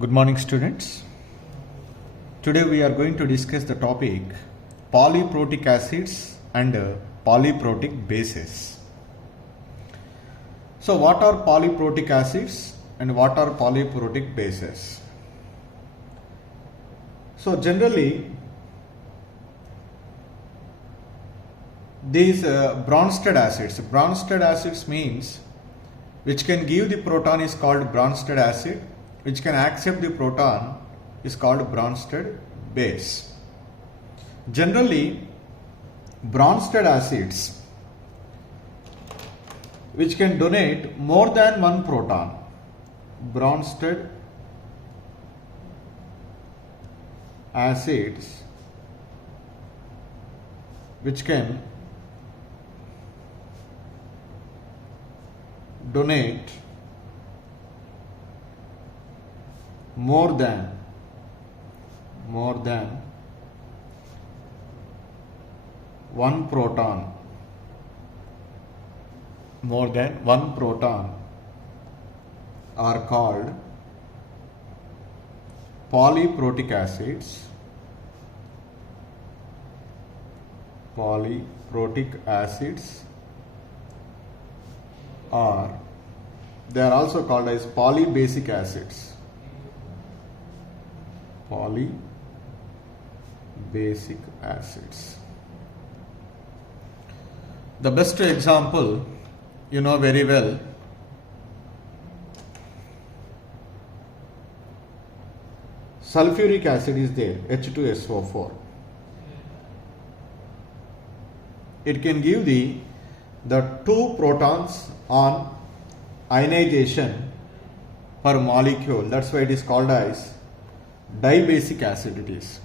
Good morning, students. Today we are going to discuss the topic polyprotic acids and polyprotic bases. So, what are polyprotic acids and what are polyprotic bases? So, generally, these Bronsted acids means which can give the proton is called Bronsted acid, which can accept the proton is called Bronsted base. Generally, Bronsted acids which can donate more than one proton, Bronsted acids which can donate more than one proton, are called polyprotic acids. Or they are also called as polybasic acids. Polybasic acids. The best example, you know very well, sulfuric acid is there, H2SO4. It can give the two protons on ionization per molecule. That's why it is called as dibasic acid. It is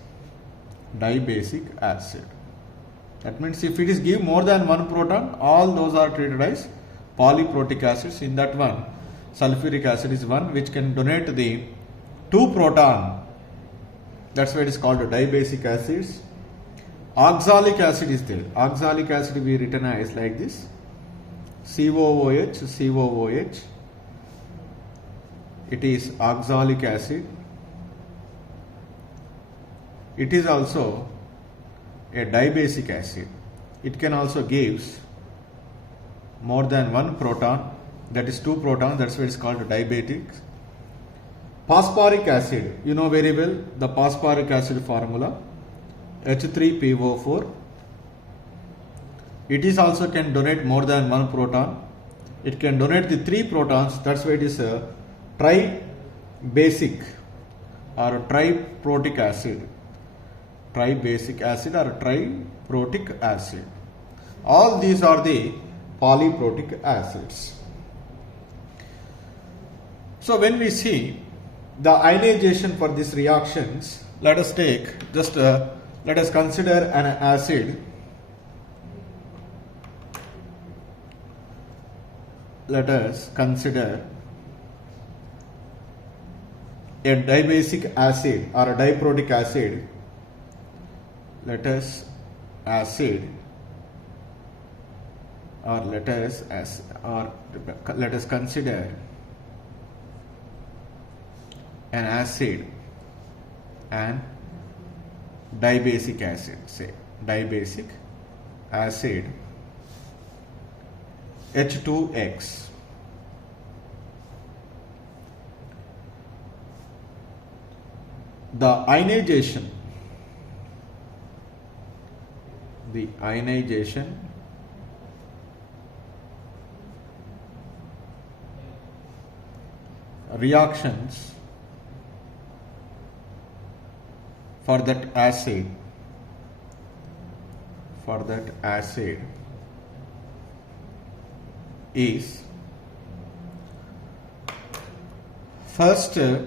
dibasic acid. That means if it is give more than one proton, all those are treated as polyprotic acids. In that one, sulfuric acid is one which can donate the two proton. That's why it is called dibasic acids. Oxalic acid is there. Oxalic acid we written as like this: COOH. It is oxalic acid. It is also a dibasic acid. It can also gives more than one proton, that is two protons. That's why it is called dibatic. Phosphoric acid, you know very well the phosphoric acid formula, H3PO4. It is also can donate more than one proton. It can donate the three protons. That's why it is a tribasic or triprotic acid. Tribasic acid or triprotic acid. All these are the polyprotic acids. So when we see the ionization for these reactions, let us consider an acid. Let us consider a dibasic acid or a diprotic acid. Let us consider an acid and dibasic acid. Say dibasic acid H2X. The ionization reactions for that acid is first the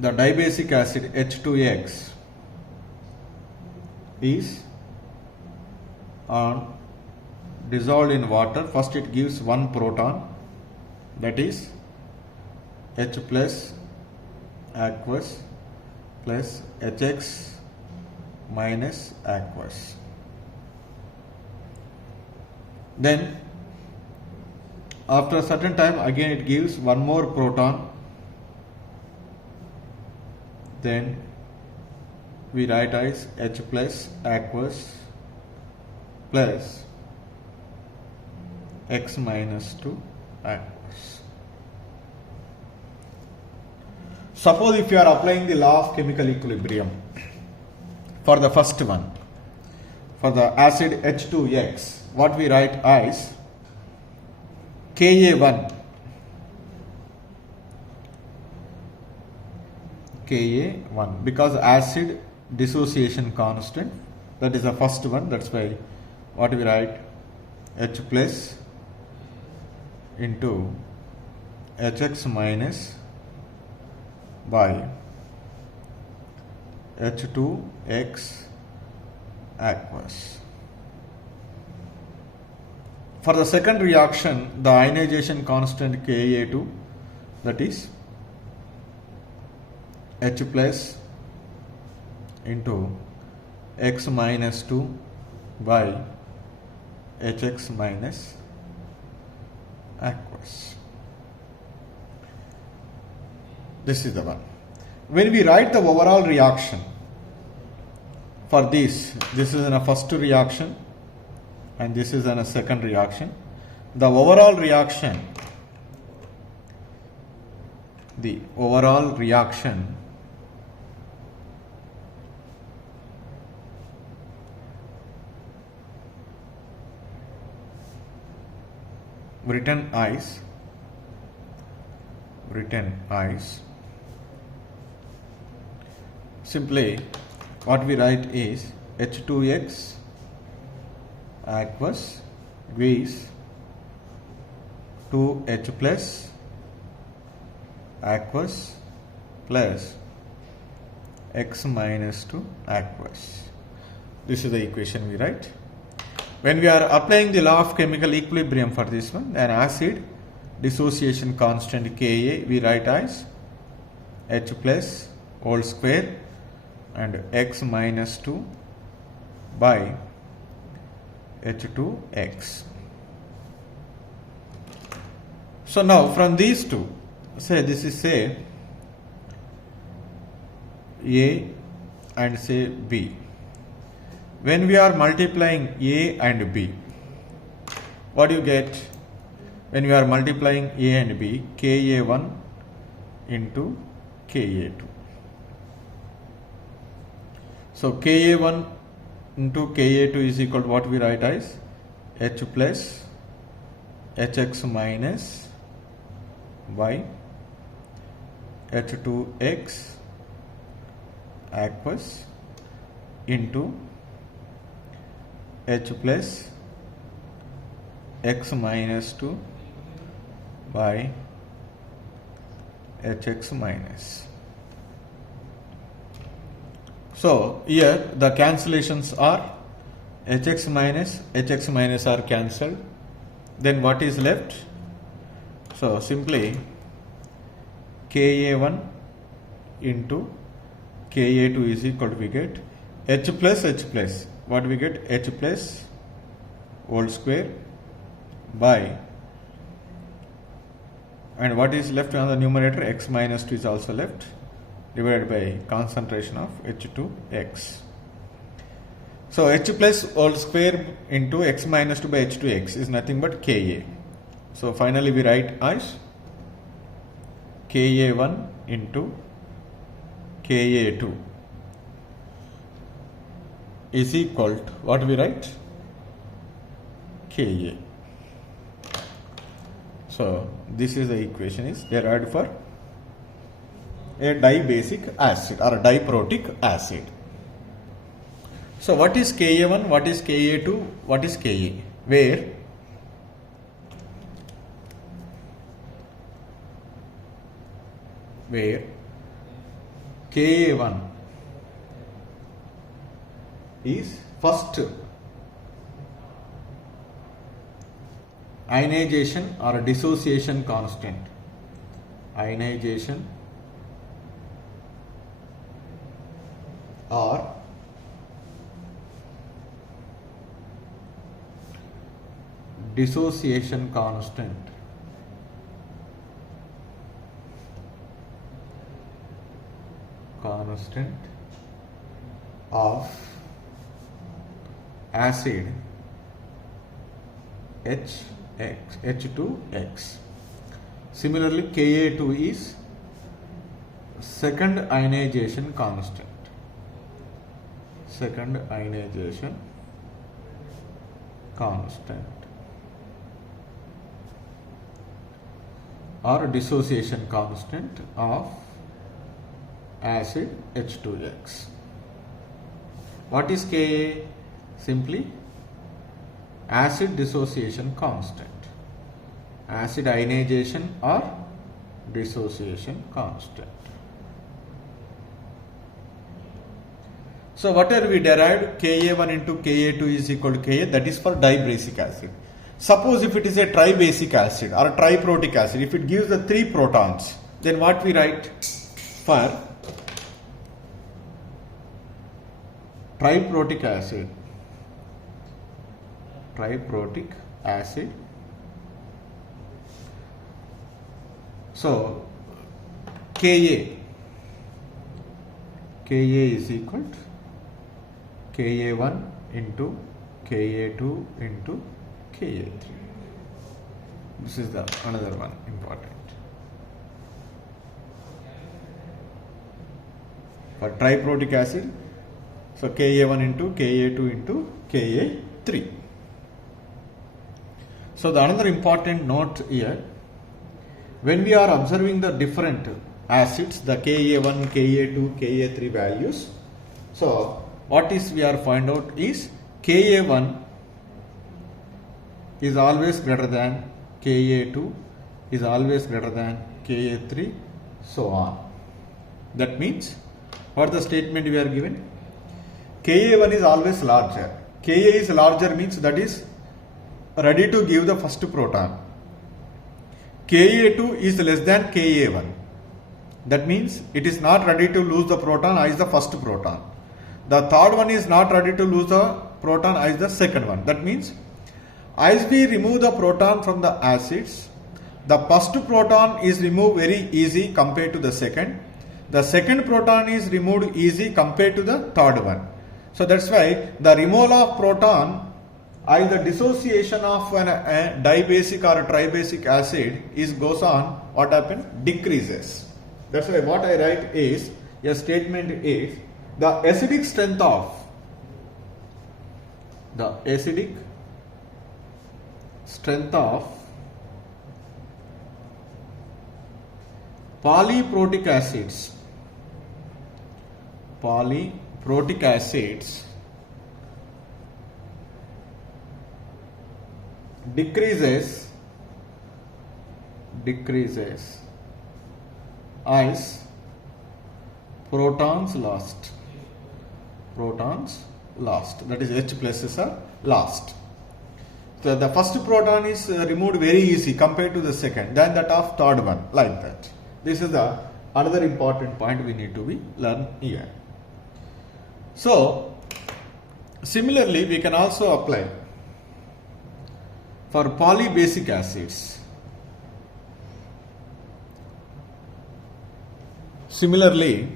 dibasic acid H2X is dissolved in water. First it gives one proton, that is H plus aqueous plus HX minus aqueous. Then After a certain time, again it gives one more proton. Then we write as H plus aqueous plus X minus 2 aqueous. Suppose if you are applying the law of chemical equilibrium for the first one, for the acid H2X, what we write as Ka1 because acid dissociation constant, that is the first one, that's why what we write H plus into Hx minus by H2X aqueous. For the second reaction, the ionization constant Ka2, that is H plus into X minus 2 by Hx minus aqueous. This is the one. When we write the overall reaction for this is in a first reaction and this is in a second reaction. The overall reaction written as simply what we write is H2X aqueous gives 2H plus aqueous plus X minus 2 aqueous. This is the equation we write. When we are applying the law of chemical equilibrium for this one, an acid dissociation constant Ka we write as H plus whole square and X minus 2 by H2X. So now from these two, say this is say A and say B. When we are multiplying A and B, what do you get? When we are multiplying A and B, Ka1 into Ka2. So Ka1 into Ka2 is equal to what we write as H plus Hx minus by H2X aqueous into H plus X minus 2 by Hx minus. So here the cancellations are Hx minus are cancelled. Then what is left? So simply Ka1 into Ka2 is equal to we get H plus. What we get? H plus whole square by, and what is left on the numerator? X minus 2 is also left, divided by concentration of H2X. So H plus whole square into X minus 2 by H2X is nothing but Ka. So finally we write as Ka1 into Ka2 is equal to what we write? Ka. So this is the equation is derived for a dibasic acid or a diprotic acid. So what is Ka1, what is Ka2, what is Ka? Where Ka1 is first ionization or dissociation constant. Ionization or dissociation constant constant of acid H2X. Similarly, Ka2 is second ionization constant. Second ionization constant or dissociation constant of acid H2X. What is Ka? Simply acid dissociation constant, acid ionization or dissociation constant. So whatever we derived, Ka1 into Ka2 is equal to Ka, that is for dibasic acid. Suppose if it is a tribasic acid or a triprotic acid, if it gives the 3 protons, then what we write? For triprotic acid, so Ka is equal to Ka1 into Ka2 into Ka3. This is the another one important. For triprotic acid, so Ka1 into Ka2 into Ka3. So the another important note here, when we are observing the different acids, the Ka1, Ka2, Ka3 values, so what is we are find out is Ka1 is always greater than Ka2, is always greater than Ka3, so on. That means, what the statement we are given? Ka1 is always larger. Ka is larger means that is ready to give the first proton. Ka2 is less than Ka1. That means it is not ready to lose the proton as the first proton. The third one is not ready to lose the proton as the second one. That means as we remove the proton from the acids, the first proton is removed very easy compared to the second. The second proton is removed easy compared to the third one. So that's why the removal of proton as the dissociation of a dibasic or a tribasic acid is goes on, what happens? Decreases. That's why what I write is, a statement is, the acidic strength of polyprotic acids decreases as protons lost. That is H pluses are lost. So the first proton is removed very easy compared to the second, then that of third one, like that. This is the another important point we need to be learn here. So similarly, we can also apply for polybasic acids. Similarly,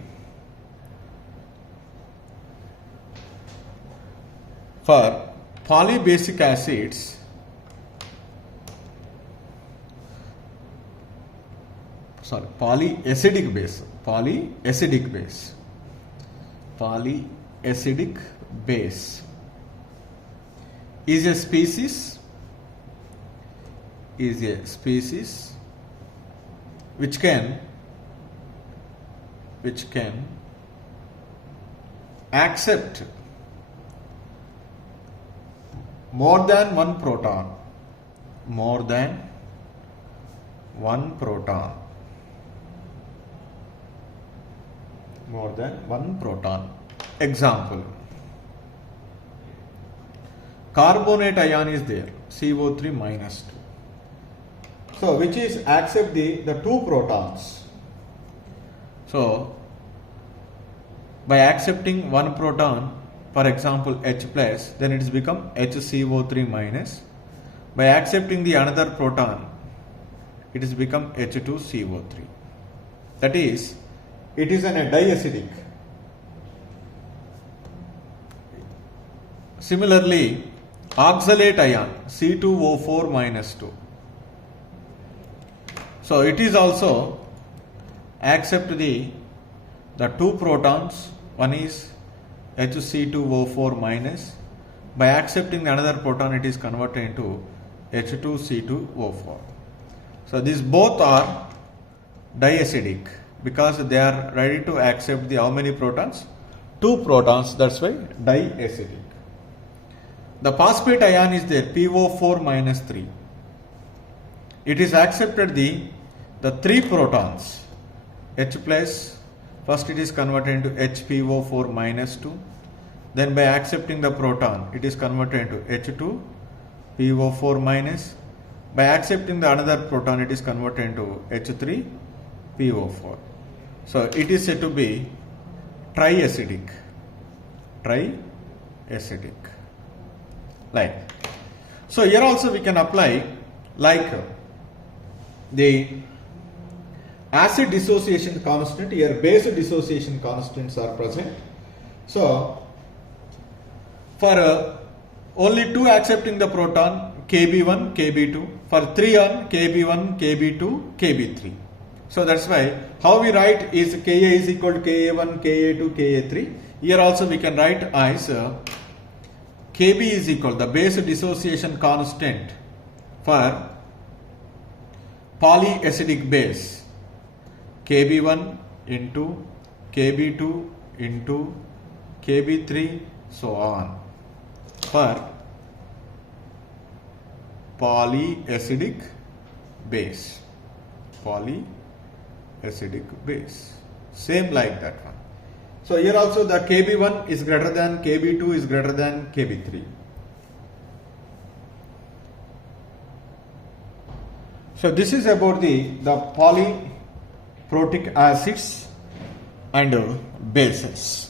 for polybasic acids, polyacidic base is a species which can accept more than one proton. Example, carbonate ion is there, CO3 minus 2. So which is accept the 2 protons. So by accepting one proton, for example H plus, then it has become HCO3 minus. By accepting the another proton, it has become H2CO3. That is, it is a diacidic. Similarly, oxalate ion C2O4 minus 2. So it is also accept the two protons. One is HC2O4 minus. By accepting another proton, it is converted into H2C2O4. So these both are diacidic because they are ready to accept the how many protons? 2 protons. That's why diacidic. The phosphate ion is there, PO4 minus 3. It is accepted the 3 protons, H plus, first it is converted into HPO4 minus 2. Then by accepting the proton, it is converted into H2, PO4 minus. By accepting the another proton, it is converted into H3, PO4. So it is said to be triacidic. Triacidic. Like. So here also we can apply like the acid dissociation constant. Here base dissociation constants are present. So for only 2 accepting the proton, Kb1, Kb2. For 3 on, Kb1, Kb2, Kb3. So that's why how we write is Ka is equal to Ka1, Ka2, Ka3. Here also we can write as Kb is equal the base dissociation constant for polyacidic base Kb1 into Kb2 into Kb3 so on for polyacidic base. Polyacidic base. Same like that one. So here also the Kb1 is greater than Kb2 is greater than Kb3. So this is about the polyprotic acids and bases.